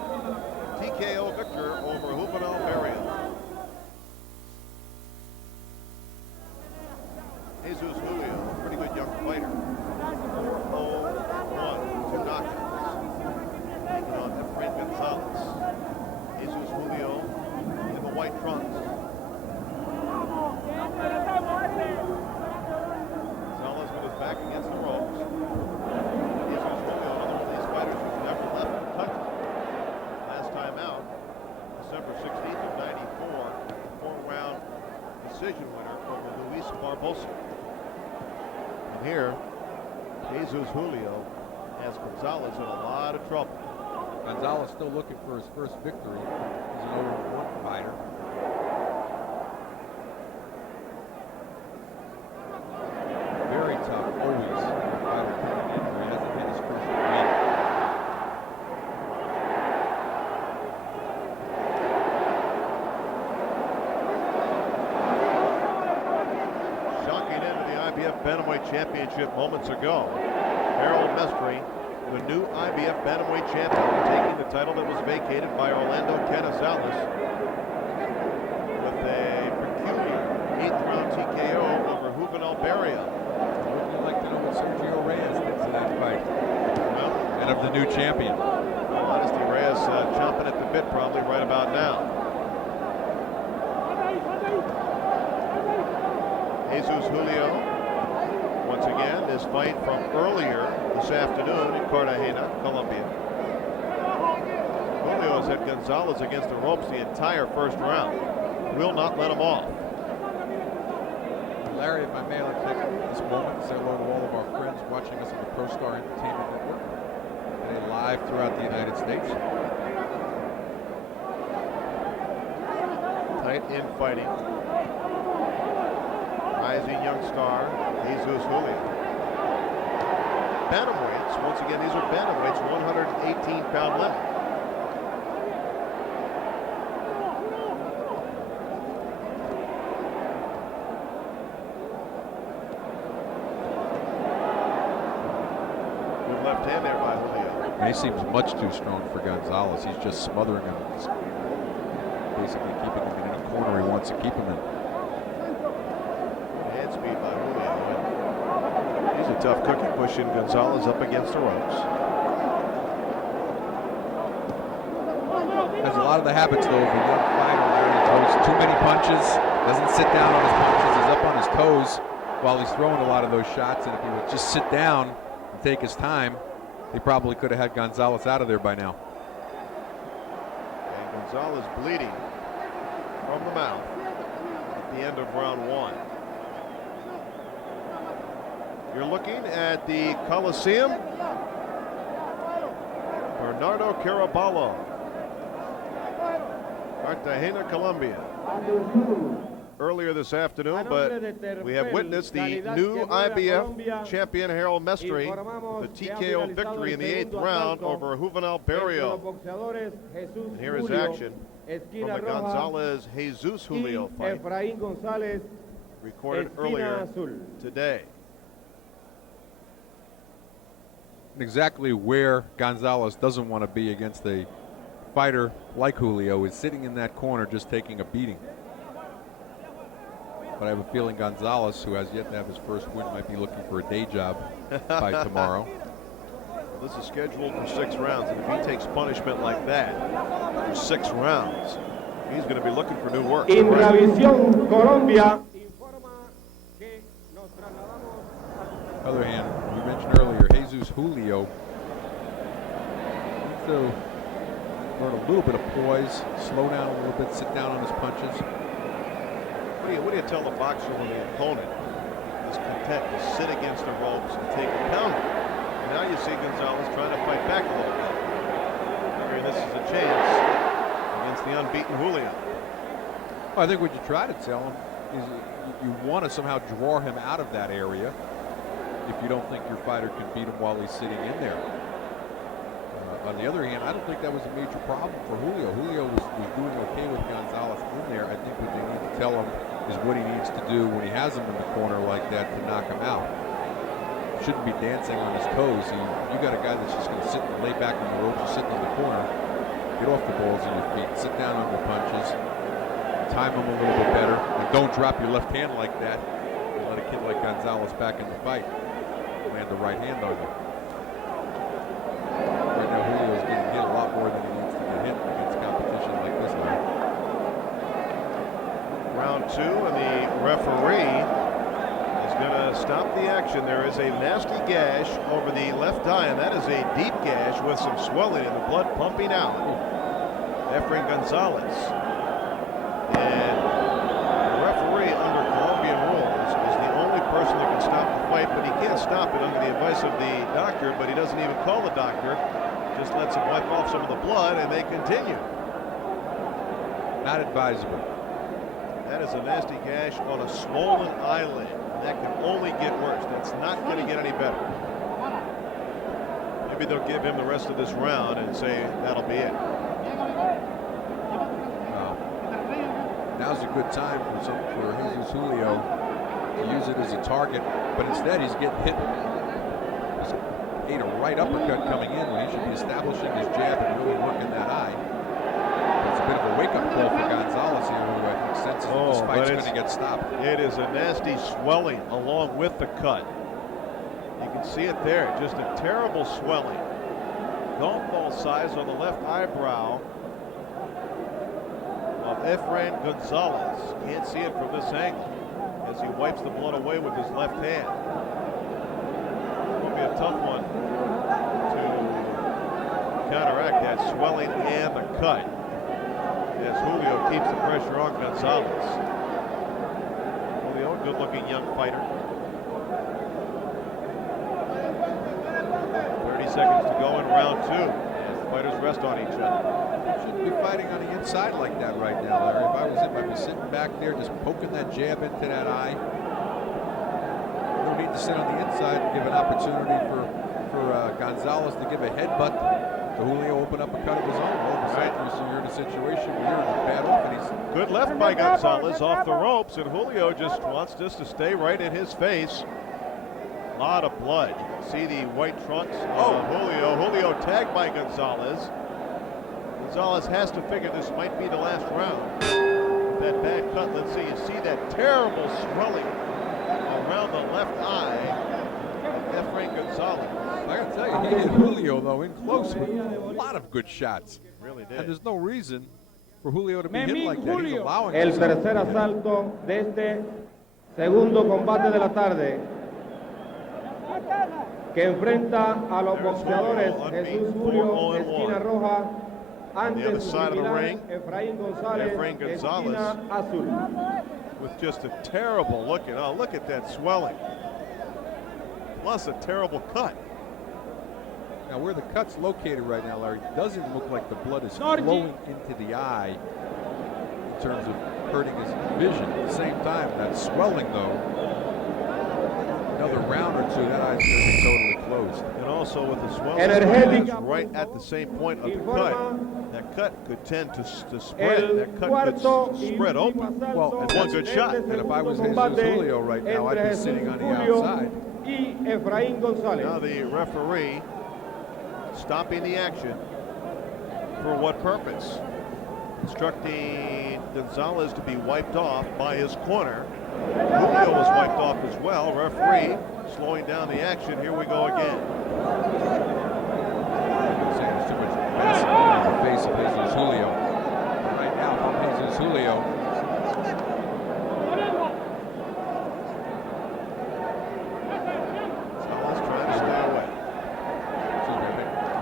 TKO victor over Juvenal Berrio. Jesus Julio, pretty good young fighter. 0-1, 2 knockouts. Taking on Efrain Gonzalez. Jesus Julio in the white trunks. Gonzalez with his back against the ropes. Jesus Julio, another one of these fighters who's never left the country. Last time out, December 16th of '94, 4-round decision winner over Luis Barbosa. And here, Jesus Julio has Gonzalez in a lot of trouble. Gonzalez still looking for his first victory. He's an 0-1 fighter. Very tough, always. Fighter coming in where he hasn't hit his first win. Shocking end to the IBF Bantamweight Championship moments ago. Mestre, the new IBF Bantamweight champion, taking the title that was vacated by Orlando Gonzalez with a peculiar 8th round TKO over Juvenal Berrio. Wouldn't you like to know what Sergio Reyes thinks of that fight? Well, And of the new champion. in all honesty, Reyes chomping at the bit probably right about now. Jesus Julio, once again, his fight from earlier this afternoon in Cartagena, Colombia. Julio has had Gonzalez against the ropes the entire first round. Will not let him off. Larry, if I may, I'd like to take this moment to say hello to all of our friends watching us on the Pro Star Entertainment Network. Today live throughout the United States. Tight infighting. Rising young star, Jesus Julio. Bantamweights, once again, these are bantamweights, 118-pound limit. Good left hand there by Julio. And he seems much too strong for Gonzalez. He's just smothering him. He's basically keeping him in a corner he wants to keep him in. Hand speed by Julio. He's a tough cookie, pushing Gonzalez up against the ropes. Has a lot of the habits, though, of a young fighter. Larry throws too many punches, doesn't sit down on his punches. He's up on his toes while he's throwing a lot of those shots. And if he would just sit down and take his time, he probably could have had Gonzalez out of there by now. And Gonzalez bleeding from the mouth at the end of round 1. You're looking at the Coliseum. Bernardo Caraballo, Cartagena, Colombia. Earlier this afternoon, but we have witnessed the new IBF champion Harold Mestre, the TKO victory in the 8th round over Juvenal Berrio. And here is action from the Gonzalez Jesus Julio fight, recorded earlier today. Exactly where Gonzalez doesn't want to be against a fighter like Julio is sitting in that corner just taking a beating. But I have a feeling Gonzalez, who has yet to have his first win, might be looking for a day job by tomorrow. This is scheduled for 6 rounds, and if he takes punishment like that for 6 rounds, he's going to be looking for new work. Intravisión Colombia. Other hand, we mentioned earlier, Jesus Julio needs to learn a little bit of poise, slow down a little bit, sit down on his punches. What do you tell the boxer when the opponent is content to sit against the ropes and take a pounding? And now you see Gonzalez trying to fight back a little bit. Figuring this is a chance against the unbeaten Julio. Well, I think what you try to tell him is you want to somehow draw him out of that area if you don't think your fighter can beat him while he's sitting in there. On the other hand, I don't think that was a major problem for Julio. Julio was doing okay with Gonzalez in there. I think what they need to tell him is what he needs to do when he has him in the corner like that to knock him out. Shouldn't be dancing on his toes. You got a guy that's just going to sit and lay back on the ropes and sit in the corner. Get off the balls of your feet. Sit down on your punches. Time them a little bit better. And don't drop your left hand like that. And let a kid like Gonzalez back in the fight land the right hand on you. Right now, Julio's getting hit a lot more than he needs to get hit against competition like this now. Round 2, and the referee is going to stop the action. There is a nasty gash over the left eye, and that is a deep gash with some swelling and the blood pumping out. Efrain Gonzalez. And the referee, under Colombian rules, is the only person that can stop the fight, but he can't stop it under the advice of the doctor, but he doesn't even call the doctor. Just lets him wipe off some of the blood, and they continue. Not advisable. That is a nasty gash on a swollen eyelid. That can only get worse. That's not going to get any better. Maybe they'll give him the rest of this round and say that'll be it. Now's a good time for Jesus Julio to use it as a target, but instead he's getting hit. Just ate a right uppercut coming in when he should be establishing his jab and really working that eye. It's a bit of a wake-up call for Gonzalez here, who I think senses that this fight's going to get stopped. It is a nasty swelling along with the cut. You can see it there, just a terrible swelling. Golf ball size on the left eyebrow of Efrain Gonzalez. Can't see it from this angle as he wipes the blood away with his left hand. It'll be a tough one to counteract that swelling and the cut as Julio keeps the pressure on Gonzalez. Julio, good-looking young fighter. 30 seconds to go in round 2 as the fighters rest on each other. Shouldn't be fighting on the inside like that right now, Larry. If I was him, I'd be sitting back there just poking that jab into that eye. No need to sit on the inside and give an opportunity for Gonzalez to give a headbutt to Julio, open up a cut of his own. All of a sudden, you're in a situation where you're in a bad off, and he's good left by Gonzalez off the ropes, and Julio just wants this to stay right in his face. A lot of blood. You can see the white trunks of Julio. Julio tagged by Gonzalez. Gonzalez has to figure this might be the last round. With that bad cut, let's see. You see that terrible swelling around the left eye of Efrain Gonzalez. I gotta tell you, he hit Julio though in close with a lot of good shots. Really did. And there's no reason for Julio to be hit like that. He's allowing El himself. tercer asalto de este segundo combate de la tarde, que enfrenta a los boxeadores Jesús Julio, esquina roja, ante su similar Efraín González, esquina azul. With just a terrible looking, look at that swelling. Plus a terrible cut. Now where the cut's located right now, Larry, doesn't look like the blood is flowing into the eye in terms of hurting his vision. At the same time, that swelling though, another round or two, that eye's going to be totally closed. And also with the swelling right at the same point of the cut, that cut could tend to spread. That cut could spread open. Well, and one good shot. And if I was Jesus Julio right now, I'd be sitting on the outside. Now the referee stopping the action. For what purpose? Instructing Gonzalez to be wiped off by his corner. Julio was wiped off as well. Referee slowing down the action. Here we go again. Saying there's too much massive on the face of Jesus Julio. Right now, from Jesus Julio. Gonzalez trying to stay away.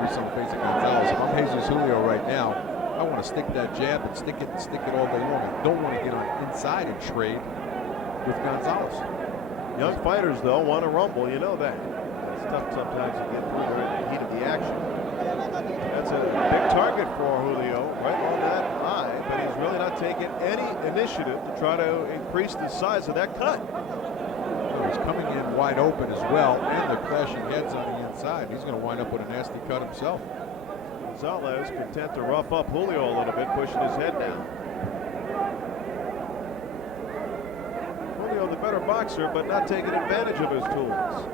Excuse me, face of Gonzalez. If I'm Jesus Julio right now, I want to stick that jab and stick it all day long. I don't want to get on inside and trade with Gonzalez. Young fighters, though, want to rumble. You know that. It's tough sometimes to get through the heat of the action. That's a big target for Julio, right on that eye, but he's really not taking any initiative to try to increase the size of that cut. So he's coming in wide open as well, and the clashing heads on the inside. He's going to wind up with a nasty cut himself. Gonzalez content to rough up Julio a little bit, pushing his head down. Julio, the better boxer, but not taking advantage of his tools.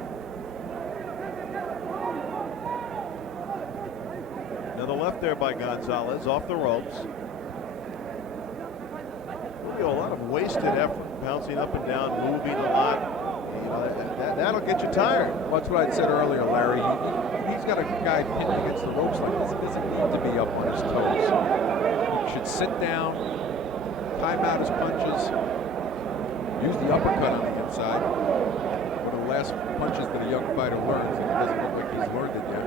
Another left there by Gonzalez, off the ropes. Julio, a lot of wasted effort, bouncing up and down, moving a lot. You know, that'll get you tired. Well, that's what I said earlier, Larry. He's got a guy pinned against the ropes like this. He doesn't need to be up on his toes. He should sit down, time out his punches, use the uppercut on the inside. One of the last punches that a young fighter learns, and it doesn't look like he's learned it yet.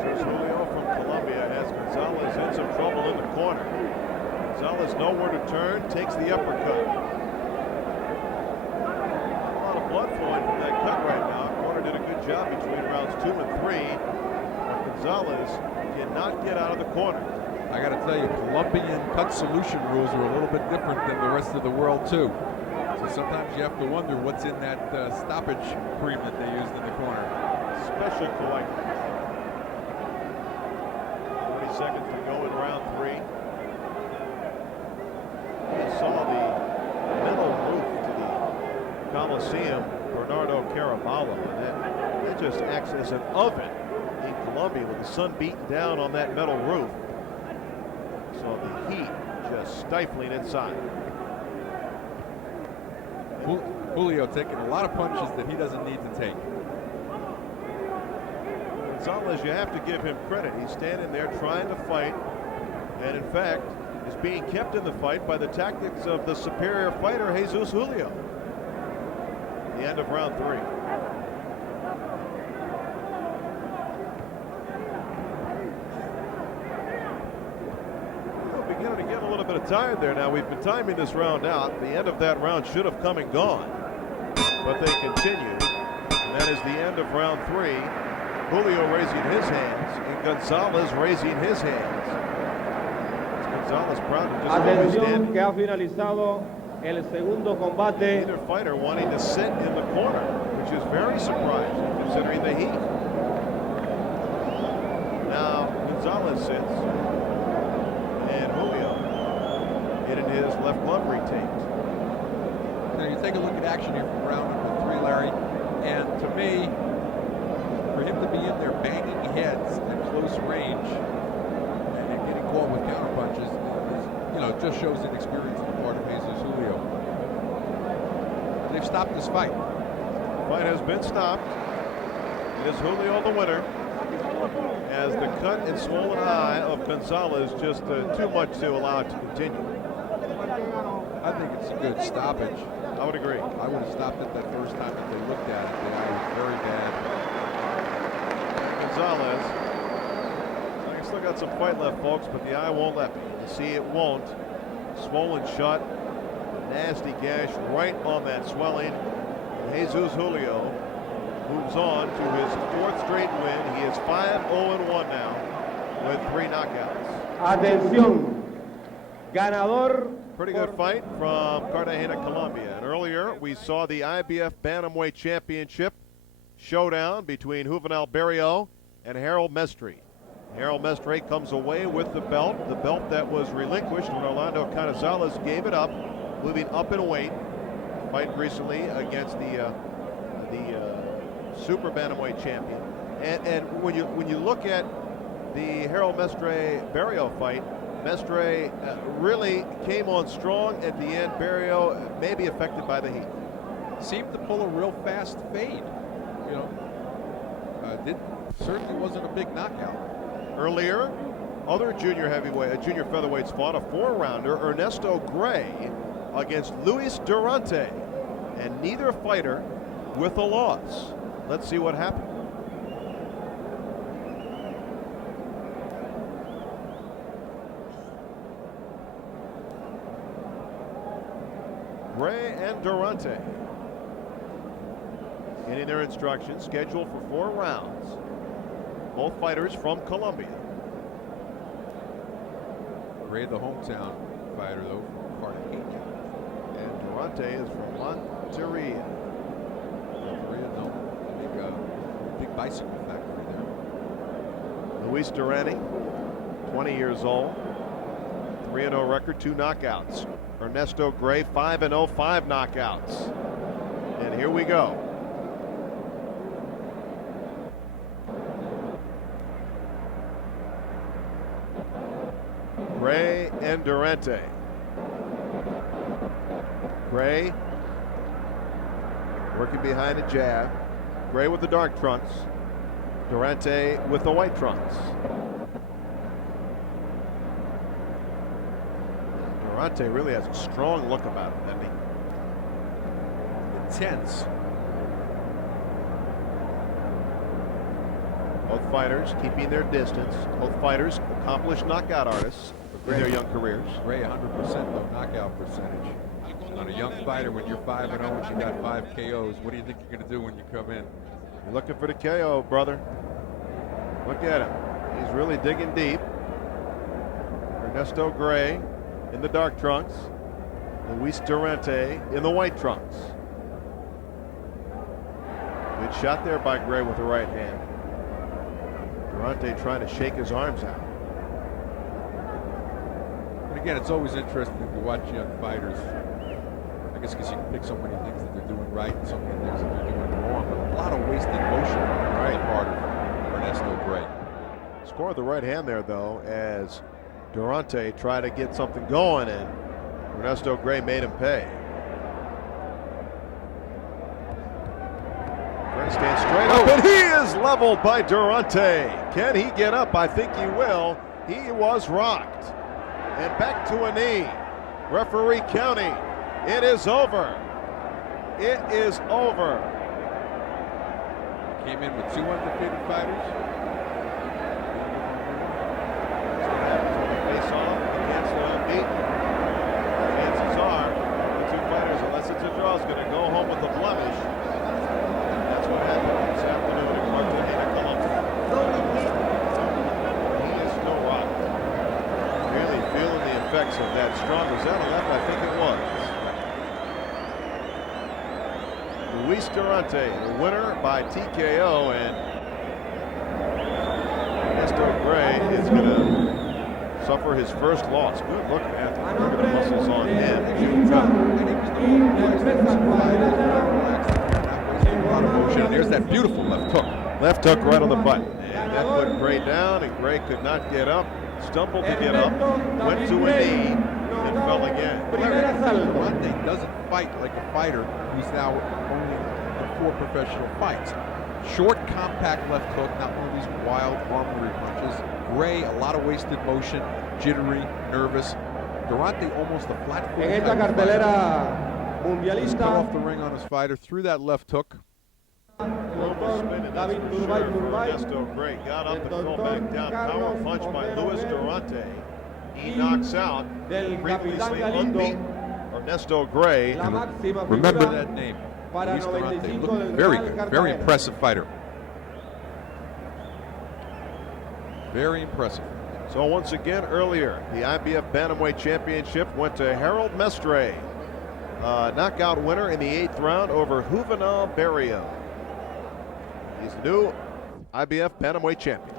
Jesus Julio from Colombia has Gonzalez in some trouble in the corner. Gonzalez nowhere to turn, takes the uppercut. point from that cut right now. Corner did a good job between rounds 2 and 3. But Gonzalez cannot get out of the corner. I got to tell you, Colombian cut solution rules are a little bit different than the rest of the world too. So sometimes you have to wonder what's in that stoppage cream that they used in the corner. Special collector. 40 seconds to go in round 3. We saw the metal roof to the Coliseum, Bernardo Caraballo, and that just acts as an oven in Colombia with the sun beating down on that metal roof. So the heat just stifling inside. Julio taking a lot of punches that he doesn't need to take. Gonzalez, you have to give him credit. He's standing there trying to fight, and in fact is being kept in the fight by the tactics of the superior fighter Jesus Julio. The end of round 3. We're beginning to get a little bit of tired there now. We've been timing this round out. The end of that round should have come and gone, but they continue, and that is the end of round 3. Julio raising his hands and Gonzalez raising his hands. Gonzalez proud to just Atención que ha finalizado el segundo combate. Either fighter wanting to sit in the corner, which is very surprising considering the heat. Now Gonzalez sits and Julio getting his left glove retaped. Now you take a look at action here from round number 3, Larry, and to me, for him to be in there banging heads at close range and getting caught with counter punches, just shows inexperience on the part of Jesus Julio. They've stopped this fight. The fight has been stopped. It is Julio the winner, as the cut and swollen eye of Gonzalez just too much to allow it to continue. I think it's a good stoppage. I would agree. I would have stopped it that first time that they looked at it. The eye was very bad. Gonzalez, I still got some fight left, folks, but the eye won't let me. You see, it won't. Swollen shut, a nasty gash right on that swelling. And Jesus Julio moves on to his 4th straight win. He is 5-0-1 now with 3 knockouts. Atención, ganador. Pretty good fight from Cartagena, Colombia. And earlier we saw the IBF Bantamweight Championship showdown between Juvenal Berrio and Harold Mestre. Harold Mestre comes away with the belt that was relinquished when Orlando Gonzalez gave it up, moving up in weight. Fight recently against the Super Bantamweight champion. And when you look at the Harold Mestre Berrio fight, Mestre really came on strong at the end. Berrio may be affected by the heat. Seemed to pull a real fast fade. Certainly wasn't a big knockout. Earlier, other junior featherweights fought a 4-rounder, Ernesto Gray against Luis Durante, and neither fighter with a loss. Let's see what happened. Gray and Durante getting their instructions, scheduled for 4 rounds. Both fighters from Colombia. Gray, the hometown fighter, though, from Cartagena. And Durante is from Monterrey. Big bicycle factory there. Luis Durante, 20 years old, 3-0 record, 2 knockouts. Ernesto Gray, 5-0, 5 knockouts. And here we go. Gray and Durante. Gray working behind a jab. Gray with the dark trunks. Durante with the white trunks. Durante really has a strong look about him, doesn't he? Intense. Both fighters keeping their distance. Both fighters accomplished knockout artists in their young careers. Gray 100% though knockout percentage. On a young fighter, when you're 5-0 and you got 5 KOs, what do you think you're going to do when you come in? You're looking for the KO, brother. Look at him. He's really digging deep. Ernesto Gray in the dark trunks. Luis Durante in the white trunks. Good shot there by Gray with the right hand. Durante trying to shake his arms out. And again, it's always interesting to watch young fighters. I guess because you can pick so many things that they're doing right and so many things that they're doing wrong. But a lot of wasted motion on the part of Ernesto Gray. Scored the right hand there, though, as Durante tried to get something going, and Ernesto Gray made him pay. Gray stands straight up, and he is leveled by Durante. Can he get up? I think he will. He was rocked. And back to a knee. Referee counting. It is over. It is over. Came in with 2 undefeated fighters. Face off, he can't stay unbeaten. Chances are the 2 fighters, unless it's a draw, is going to go home with a blemish. That's what happened this afternoon in Cartagena, Colombia. He is still rocked. Really feeling the effects of that strong. Was that a left? I think it was. Luis Durante, the winner by TKO, and Ernesto Gray is going to suffer his first loss. Good look at the muscles on him. And there's that beautiful left hook. Left hook right on the butt. And that put Gray down, and Gray could not get up. Stumbled to get up, went to a knee, and fell again. Durante doesn't fight like a fighter who's now only in 4 professional fights. Short, compact left hook, not one of these wild armory punches. Gray, a lot of wasted motion, jittery, nervous. Durante almost a flat-footed. En esta cartelera Cut mundialista, off the ring on his fighter, threw that left hook. David Turbay. Ernesto Gray got up and fell back down. Power punch by Luis Durante. He knocks out previously unbeaten Ernesto Gray. Remember that name. Luis Durante looked very good, very impressive fighter. Very impressive. So once again earlier, the IBF Bantamweight Championship went to Harold Mestre. Knockout winner in the 8th round over Juvenal Berrio. He's the new IBF Bantamweight champion.